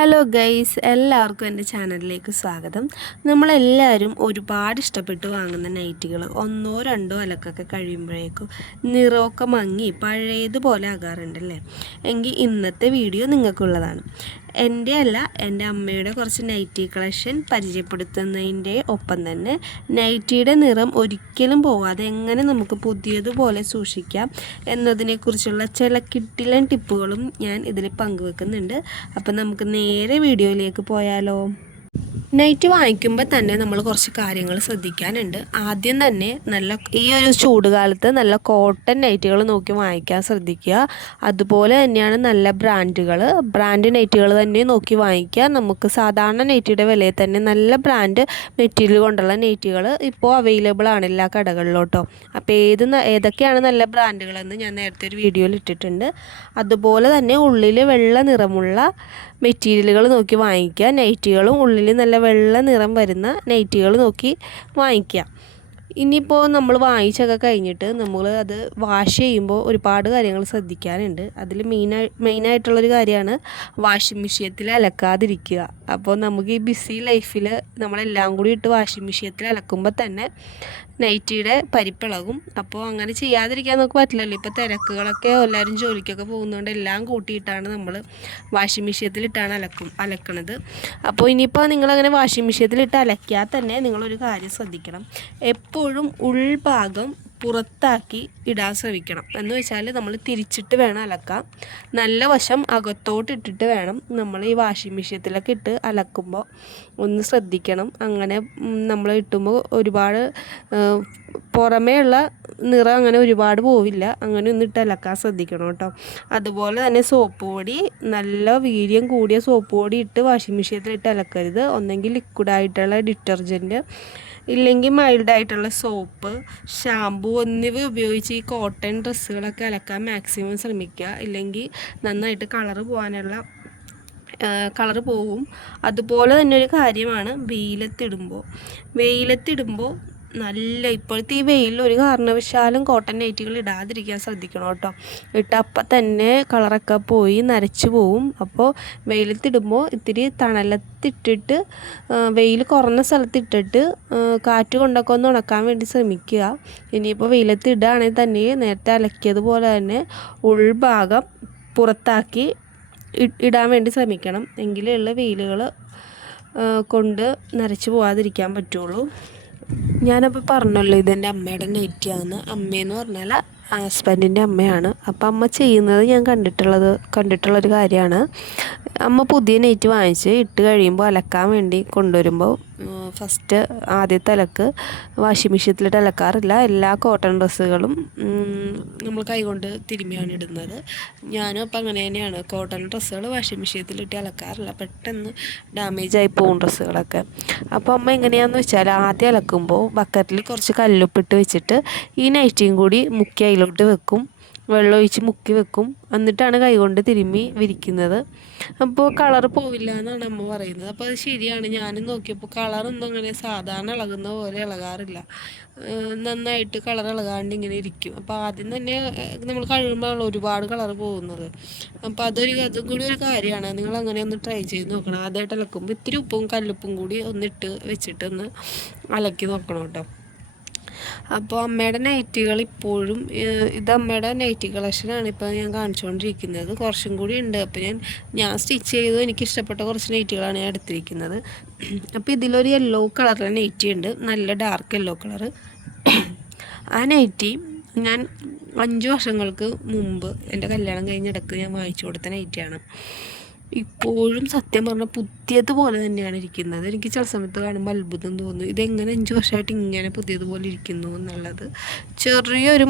Hello guys, എല്ലാവർക്കും എൻ്റെ ചാനലിലേക്ക് സ്വാഗതം. നമ്മളെല്ലാവരും ഒരുപാട് ഇഷ്ടപ്പെട്ട് വാങ്ങുന്ന നൈറ്റികൾ ഒന്നോ രണ്ടോ അലക്കൊക്കെ കഴിയുമ്പോഴേക്കും നിറമൊക്കെ മങ്ങി പഴയതുപോലെ ആകാറുണ്ടല്ലേ. എങ്കിൽ ഇന്നത്തെ വീഡിയോ നിങ്ങൾക്കുള്ളതാണ്. എൻ്റെ അല്ല, എൻ്റെ അമ്മയുടെ കുറച്ച് നൈറ്റി കളക്ഷൻ പരിചയപ്പെടുത്തുന്നതിൻ്റെ ഒപ്പം തന്നെ നൈറ്റിയുടെ നിറം ഒരിക്കലും പോവാതെ എങ്ങനെ നമുക്ക് പുതിയതുപോലെ സൂക്ഷിക്കാം എന്നതിനെക്കുറിച്ചുള്ള ചില കിടിലൻ ടിപ്പുകളും ഞാൻ ഇതിൽ പങ്കുവെക്കുന്നുണ്ട്. അപ്പം നമുക്ക് നേരെ വീഡിയോയിലേക്ക് പോയാലോ. നൈറ്റ് വാങ്ങിക്കുമ്പോൾ തന്നെ നമ്മൾ കുറച്ച് കാര്യങ്ങൾ ശ്രദ്ധിക്കാനുണ്ട്. ആദ്യം തന്നെ ഈ ഒരു ചൂടുകാലത്ത് നല്ല കോട്ടൺ നൈറ്റുകൾ നോക്കി വാങ്ങിക്കാൻ ശ്രദ്ധിക്കുക. അതുപോലെ തന്നെയാണ് നല്ല ബ്രാൻഡ് നൈറ്റുകൾ തന്നെ നോക്കി വാങ്ങിക്കുക. നമുക്ക് സാധാരണ നൈറ്റിയുടെ വിലയിൽ തന്നെ നല്ല ബ്രാൻഡ് മെറ്റീരിയൽ കൊണ്ടുള്ള നൈറ്റുകൾ ഇപ്പോൾ അവൈലബിൾ ആണ് എല്ലാ കടകളിലോട്ടോ. അപ്പോൾ ഏതൊക്കെയാണ് നല്ല ബ്രാൻഡുകളെന്ന് ഞാൻ നേരത്തെ ഒരു വീഡിയോയിൽ ഇട്ടിട്ടുണ്ട്. അതുപോലെ തന്നെ ഉള്ളിൽ വെള്ള നിറമുള്ള മെറ്റീരിയലുകൾ നോക്കി വാങ്ങിക്കുക. നൈറ്റികളും ഉള്ളിൽ നല്ല വെള്ള നിറം വരുന്ന നൈറ്റികൾ നോക്കി വാങ്ങിക്കുക. ഇനിയിപ്പോൾ നമ്മൾ വാങ്ങിച്ചൊക്കെ കഴിഞ്ഞിട്ട് നമ്മൾ അത് വാഷ് ചെയ്യുമ്പോൾ ഒരുപാട് കാര്യങ്ങൾ ശ്രദ്ധിക്കാനുണ്ട്. അതിൽ മെയിനായിട്ടുള്ളൊരു കാര്യമാണ് വാഷിംഗ് മെഷീനത്തിൽ അലക്കാതിരിക്കുക. അപ്പോൾ നമുക്ക് ഈ ബിസി ലൈഫിൽ നമ്മളെല്ലാം കൂടി ഇട്ട് വാഷിംഗ് മെഷീനത്തിൽ അലക്കുമ്പോൾ തന്നെ നൈറ്റിയുടെ പരിപ്പിളകും. അപ്പോൾ അങ്ങനെ ചെയ്യാതിരിക്കാൻ നമുക്ക് പറ്റില്ലല്ലോ. ഇപ്പോൾ തിരക്കുകളൊക്കെ എല്ലാവരും ജോലിക്കൊക്കെ പോകുന്നതുകൊണ്ട് എല്ലാം കൂട്ടിയിട്ടാണ് നമ്മൾ വാഷിംഗ് മെഷീനത്തിലിട്ടാണ് അലക്കണത്. അപ്പോൾ ഇനിയിപ്പോൾ നിങ്ങളങ്ങനെ വാഷിംഗ് മെഷീനത്തിലിട്ട് അലക്കിയാൽ തന്നെ നിങ്ങളൊരു കാര്യം ശ്രദ്ധിക്കണം. എപ്പോഴും ഉൾഭാഗം പുറത്താക്കി ഇടാൻ ശ്രമിക്കണം. എന്ന് വെച്ചാൽ നമ്മൾ തിരിച്ചിട്ട് വേണം അലക്കാം. നല്ല വശം അകത്തോട്ടിട്ടിട്ട് വേണം നമ്മൾ ഈ വാഷിംഗ് മെഷീനത്തിലൊക്കെ ഇട്ട് അലക്കുമ്പോൾ ഒന്ന് ശ്രദ്ധിക്കണം. അങ്ങനെ നമ്മൾ ഇട്ടുമ്പോൾ ഒരുപാട് പുറമേ ഉള്ള നിറം അങ്ങനെ ഒരുപാട് പോവില്ല. അങ്ങനെ ഒന്നിട്ട് അലക്കാൻ ശ്രദ്ധിക്കണം കേട്ടോ. അതുപോലെ തന്നെ സോപ്പ് പൊടി, നല്ല വീര്യം കൂടിയ സോപ്പ് പൊടി ഇട്ട് വാഷിംഗ് മെഷീനത്തിലിട്ട് അലക്കരുത്. ഒന്നെങ്കിൽ ലിക്വിഡായിട്ടുള്ള ഡിറ്റർജൻറ്റ്, ഇല്ലെങ്കിൽ മൈൽഡായിട്ടുള്ള സോപ്പ്, ഷാമ്പു എന്നിവ ഉപയോഗിച്ച് ഈ കോട്ടൺ ഡ്രസ്സുകളൊക്കെ അലക്കാൻ മാക്സിമം ശ്രമിക്കുക. ഇല്ലെങ്കിൽ നന്നായിട്ട് കളറ് പോവും. അതുപോലെ തന്നെ ഒരു കാര്യമാണ് വെയിലത്തിടുമ്പോൾ ഇപ്പോഴത്തെ ഈ വെയിലിൽ ഒരു കാരണവശാലും കോട്ടൺ നൈറ്റികൾ ഇടാതിരിക്കാൻ ശ്രദ്ധിക്കണം കേട്ടോ. അപ്പം തന്നെ കളറൊക്കെ പോയി നരച്ച് പോവും. അപ്പോൾ വെയിലത്തിടുമ്പോൾ ഇത്തിരി തണലത്തിട്ടിട്ട് വെയിൽ കുറഞ്ഞ സ്ഥലത്തിട്ടിട്ട് കാറ്റ് കൊണ്ടൊക്കെ ഒന്ന് ഉണക്കാൻ വേണ്ടി ശ്രമിക്കുക. ഇനിയിപ്പോൾ വെയിലത്തിടുകയാണെങ്കിൽ തന്നെ നേരത്തെ അലക്കിയതുപോലെ തന്നെ ഉൾഭാഗം പുറത്താക്കി ഇടാൻ വേണ്ടി ശ്രമിക്കണം. എങ്കിലുള്ള വെയിലുകൾ കൊണ്ട് നരച്ച് പോകാതിരിക്കാൻ പറ്റുള്ളൂ. ഞാനപ്പോൾ പറഞ്ഞല്ലോ ഇതെൻ്റെ അമ്മയുടെ നൈറ്റിയാണ്. അമ്മയെന്ന് പറഞ്ഞാൽ ഹസ്ബൻഡിൻ്റെ അമ്മയാണ്. അപ്പം അമ്മ ചെയ്യുന്നത് ഞാൻ കണ്ടിട്ടുള്ളൊരു കാര്യമാണ്. അമ്മ പുതിയ നൈറ്റ് വാങ്ങിച്ച് ഇട്ട് കഴിയുമ്പോൾ അലക്കാൻ വേണ്ടി കൊണ്ടുവരുമ്പോൾ ആദ്യത്തെ അലക്ക് വാഷിംഗ് മെഷീനത്തിലിട്ട് അലക്കാറില്ല. എല്ലാ കോട്ടൺ ഡ്രസ്സുകളും നമ്മൾ കൈകൊണ്ട് തിരുമ്മിയാണ് ഇടുന്നത്. ഞാനും അപ്പം അങ്ങനെ തന്നെയാണ്. കോട്ടൺ ഡ്രസ്സുകൾ വാഷിംഗ് മെഷീനത്തിലിട്ട് അലക്കാറില്ല. പെട്ടെന്ന് ഡാമേജായി പോകും ഡ്രസ്സുകളൊക്കെ. അപ്പോൾ അമ്മ എങ്ങനെയാണെന്ന് വെച്ചാൽ ആദ്യം അലക്കുമ്പോൾ ബക്കറ്റിൽ കുറച്ച് കല്ലുപ്പിട്ട് വെച്ചിട്ട് ഈ നൈറ്റിയും കൂടി മുക്കി അതിലോട്ട് വെക്കും. വെള്ളം ഒഴിച്ച് മുക്കി വെക്കും. എന്നിട്ടാണ് കൈകൊണ്ട് തിരുമ്മി വിരിക്കുന്നത്. അപ്പോൾ കളറ് പോവില്ല എന്നാണ് അമ്മ പറയുന്നത്. അപ്പോൾ അത് ശരിയാണ്. ഞാനും നോക്കിയപ്പോൾ കളറൊന്നും അങ്ങനെ സാധാരണ ഇളകുന്ന പോലെ ഇളകാറില്ല. നന്നായിട്ട് കളർ ഇളകാണ്ട് ഇങ്ങനെ ഇരിക്കും. അപ്പോൾ ആദ്യം തന്നെ നമ്മൾ കഴിയുമ്പോഴാണ് ഒരുപാട് കളറ് പോകുന്നത്. അപ്പോൾ അതും കൂടി ഒരു കാര്യമാണ്. നിങ്ങൾ അങ്ങനെ ഒന്ന് ട്രൈ ചെയ്ത് നോക്കണം. ആദ്യമായിട്ട് അലക്കുമ്പോൾ ഇത്തിരി ഉപ്പും കല്ലുപ്പും കൂടി ഒന്നിട്ട് വെച്ചിട്ട് ഒന്ന് അലക്കി നോക്കണം കേട്ടോ. അപ്പോൾ അമ്മയുടെ നൈറ്റികൾ ഇപ്പോഴും ഇത് അമ്മയുടെ നൈറ്റി കളക്ഷനാണ് ഇപ്പോൾ ഞാൻ കാണിച്ചുകൊണ്ടിരിക്കുന്നത്. കുറച്ചും കൂടി ഉണ്ട്. അപ്പോൾ ഞാൻ സ്റ്റിച്ച് ചെയ്തു എനിക്ക് ഇഷ്ടപ്പെട്ട കുറച്ച് നൈറ്റികളാണ് ഞാൻ എടുത്തിരിക്കുന്നത്. അപ്പോൾ ഇതിലൊരു യെല്ലോ കളറിലെ നൈറ്റി ഉണ്ട്, നല്ല ഡാർക്ക് യെല്ലോ കളറ്. ആ നൈറ്റി ഞാൻ 5 വർഷങ്ങൾക്ക് മുമ്പ് എൻ്റെ കല്യാണം കഴിഞ്ഞിടക്ക് ഞാൻ വാങ്ങിച്ചു കൊടുത്ത നൈറ്റിയാണ്. ഇപ്പോഴും സത്യം പറഞ്ഞാൽ പുതിയതുപോലെ തന്നെയാണ് ഇരിക്കുന്നത്. എനിക്ക് ചില സമയത്ത് കാണുമ്പോൾ അത്ഭുതം തോന്നുന്നു, ഇതെങ്ങനെ 5 വർഷമായിട്ട് ഇങ്ങനെ പുതിയതുപോലെ ഇരിക്കുന്നു എന്നുള്ളത്. ചെറിയൊരു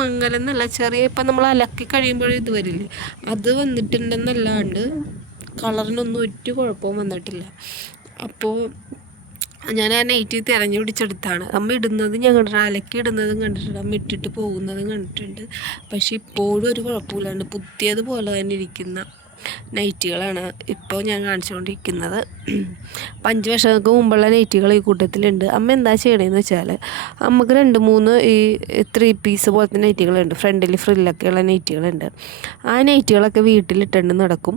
മങ്ങലെന്നല്ല, ഇപ്പം നമ്മൾ അലക്കി കഴിയുമ്പോഴും ഇത് വരില്ലേ, അത് വന്നിട്ടുണ്ടെന്നല്ലാണ്ട് കളറിനൊന്നും ഒരു കുഴപ്പവും വന്നിട്ടില്ല. അപ്പോൾ ഞാൻ ആ നൈറ്റി തിരഞ്ഞു പിടിച്ചെടുത്താണ്. അമ്മ ഇടുന്നത് ഞാൻ കണ്ടിട്ടുണ്ട്, അലക്കി ഇടുന്നതും കണ്ടിട്ടുണ്ട്, അമ്മ ഇട്ടിട്ട് പോകുന്നതും കണ്ടിട്ടുണ്ട്. പക്ഷെ ഇപ്പോഴും ഒരു കുഴപ്പമില്ലാണ്ട് പുതിയതുപോലെ തന്നെ ഇരിക്കുന്ന നൈറ്റികളാണ് ഇപ്പോൾ ഞാൻ കാണിച്ചുകൊണ്ടിരിക്കുന്നത്. 5 വർഷങ്ങൾക്ക് മുമ്പുള്ള നൈറ്റികൾ ഈ കൂട്ടത്തിലുണ്ട്. അമ്മ എന്താ ചെയ്യണമെന്ന് വെച്ചാൽ നമുക്ക് 2-3 ഈ 3 പീസ് പോലത്തെ നൈറ്റികളുണ്ട്, ഫ്രണ്ടിൽ ഫ്രില്ലൊക്കെ ഉള്ള നൈറ്റികളുണ്ട്. ആ നൈറ്റികളൊക്കെ വീട്ടിലിട്ടുണ്ട് നടക്കും.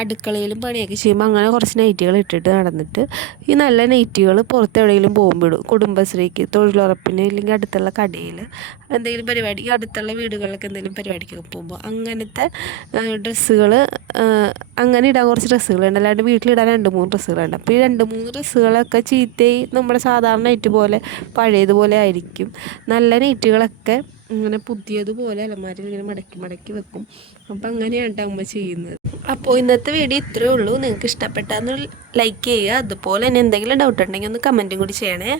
അടുക്കളയിലും പണിയൊക്കെ ചെയ്യുമ്പോൾ അങ്ങനെ കുറച്ച് നൈറ്റികൾ ഇട്ടിട്ട് നടന്നിട്ട് ഈ നല്ല നൈറ്റികൾ പുറത്ത് എവിടെയെങ്കിലും പോകുമ്പോൾ ഇടും. കുടുംബശ്രീക്ക്, തൊഴിലുറപ്പിന്, ഇല്ലെങ്കിൽ അടുത്തുള്ള കടയിൽ എന്തെങ്കിലും പരിപാടി, അടുത്തുള്ള വീടുകളിലൊക്കെ എന്തെങ്കിലും പരിപാടിക്കൊക്കെ പോകുമ്പോൾ അങ്ങനത്തെ ഡ്രസ്സുകൾ അങ്ങനെ ഇടാൻ കുറച്ച് ഡ്രസ്സുകളുണ്ട്. അല്ലാണ്ട് വീട്ടിലിടാൻ 2-3 ഡ്രസ്സുകളുണ്ട്. അപ്പോൾ ഈ 2-3 ഡ്രസ്സുകളൊക്കെ ചീത്തയായി നമ്മുടെ സാധാരണ നൈറ്റ് പോലെ പഴയതുപോലെ ആയിരിക്കും. നല്ല നൈറ്റുകളൊക്കെ ഇങ്ങനെ പുതിയതുപോലെ അലമാരയിൽ ഇങ്ങനെ മടക്കി മടക്കി വെക്കും. അപ്പം അങ്ങനെയാണ് അമ്മ ചെയ്യുന്നത്. അപ്പോൾ ഇന്നത്തെ വീഡിയോ ഇത്രയേ ഉള്ളൂ. നിങ്ങൾക്ക് ഇഷ്ടപ്പെട്ടാൽ ലൈക്ക് ചെയ്യുക. അതുപോലെ തന്നെ എന്തെങ്കിലും ഡൗട്ട് ഉണ്ടെങ്കിൽ ഒന്ന് കമൻറ്റും കൂടി ചെയ്യണേ.